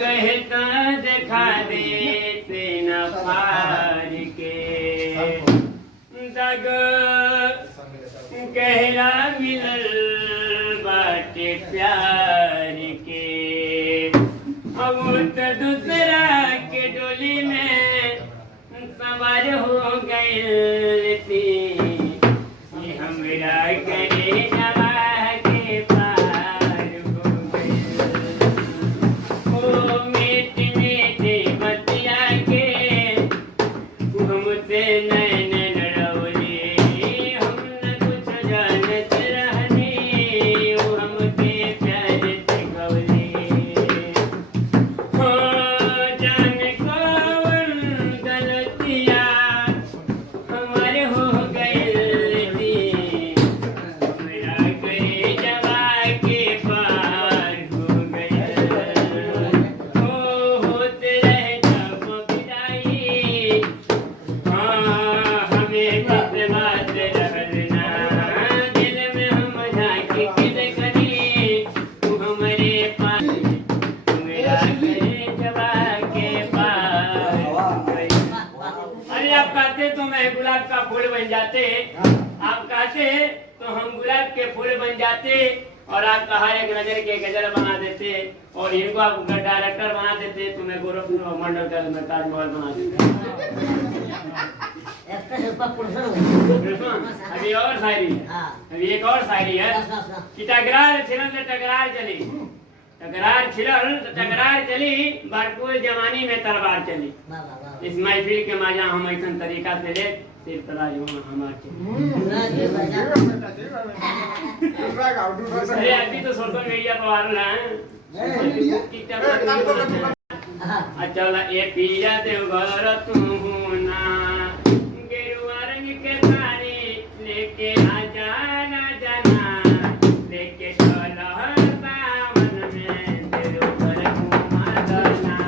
कहता दिखा देते न पार के दग गहरा मिलल बाटे प्यार के अब तो दूसरा के डोली में सवार हो गए थी हमरा करे नवा के पार हो गए ओ मीठ मीठे बतिया के हमसे नैन लड़ौले हम न कुछ जानत रहने वो हमके प्यार से गौले हो जान कौन गलतियाँ हमारे हो गए थी हमरा करे जवा के पार हो गए होते रहे जब विदाई हाँ हमें किस बात रहना दिल में हम झांकी के देखनी तू हमारे पास हमरा करे जवा के पार हो गए। अरे आप कहते तो मैं गुलाब का फूल बन जाते आप कहते तो हम गुलाब के फूल बन जाते और आपका हर एक नजर के गजल बना देते और इनको आप डायरेक्टर बना देते तो मैं गोरखपुर मंडल में ताजमहल बना देते। अभी और शायरी है अभी एक और शायरी है कि टकरार छिड़ल तो टकरार चली टकरार छिड़ल तो टकरार चली भरपूर जवानी में तलवार चली इस महफिल के मजा हम ऐसा तरीका से ले सिर तराज अरे अभी तो सोशल मीडिया पर वायरल है चल ए पिया देवघर तू ना गेरुआ रंग के साड़ी लेके आ जाना जाना लेके चल सावन में देवघर घुमा जाना।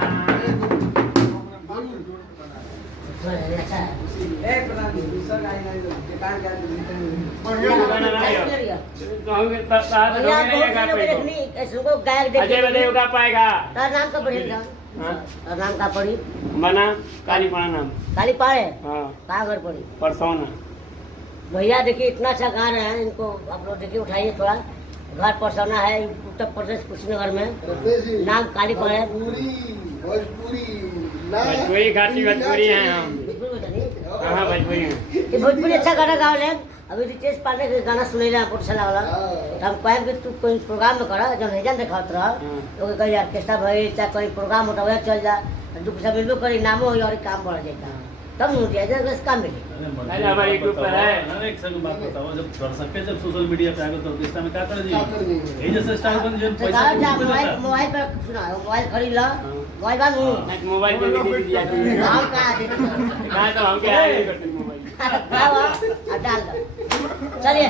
नाम का पड़ी मना काली पाड़ा नाम काली पाड़े हाँ कहाँ घर पड़ी परसौना भैया देखिए इतना अच्छा गा रहे हैं इनको आप लोग देखिए उठाइए थोड़ा घर परसौना है उत्तर प्रदेश कुशीनगर में नाम काली पाड़े भोजपुरी घाटी भोजपुरी है हम हाँ भोजपुरी है भोजपुरी अच्छा गाना गाओ ले अभी रितेश पांडे के गाना सुने ला बहुत अच्छा लगला तो हम कहें कि तू कोई प्रोग्राम में करा जब हेजन दिखावत रह तो कहीं ऑर्केस्ट्रा भई चाहे कोई प्रोग्राम होता है चल जा दू पैसा मिलबो करी नामो हो और काम बढ़ जाता तब मुझे हेजन बस काम मिले। अरे हमारे यूट्यूब पर है एक संग बात बताओ जब दर्शक के जब सोशल मीडिया पे आ गए तो ऑर्केस्ट्रा में क्या करे जी यही जैसे स्टार बन जो पैसा मोबाइल पर सुना मोबाइल खरीद ला मोबाइल बानू मोबाइल पे भी दिया हम कहाँ दे कहाँ तो हम क्या है मोबाइल डाल दो चलिए।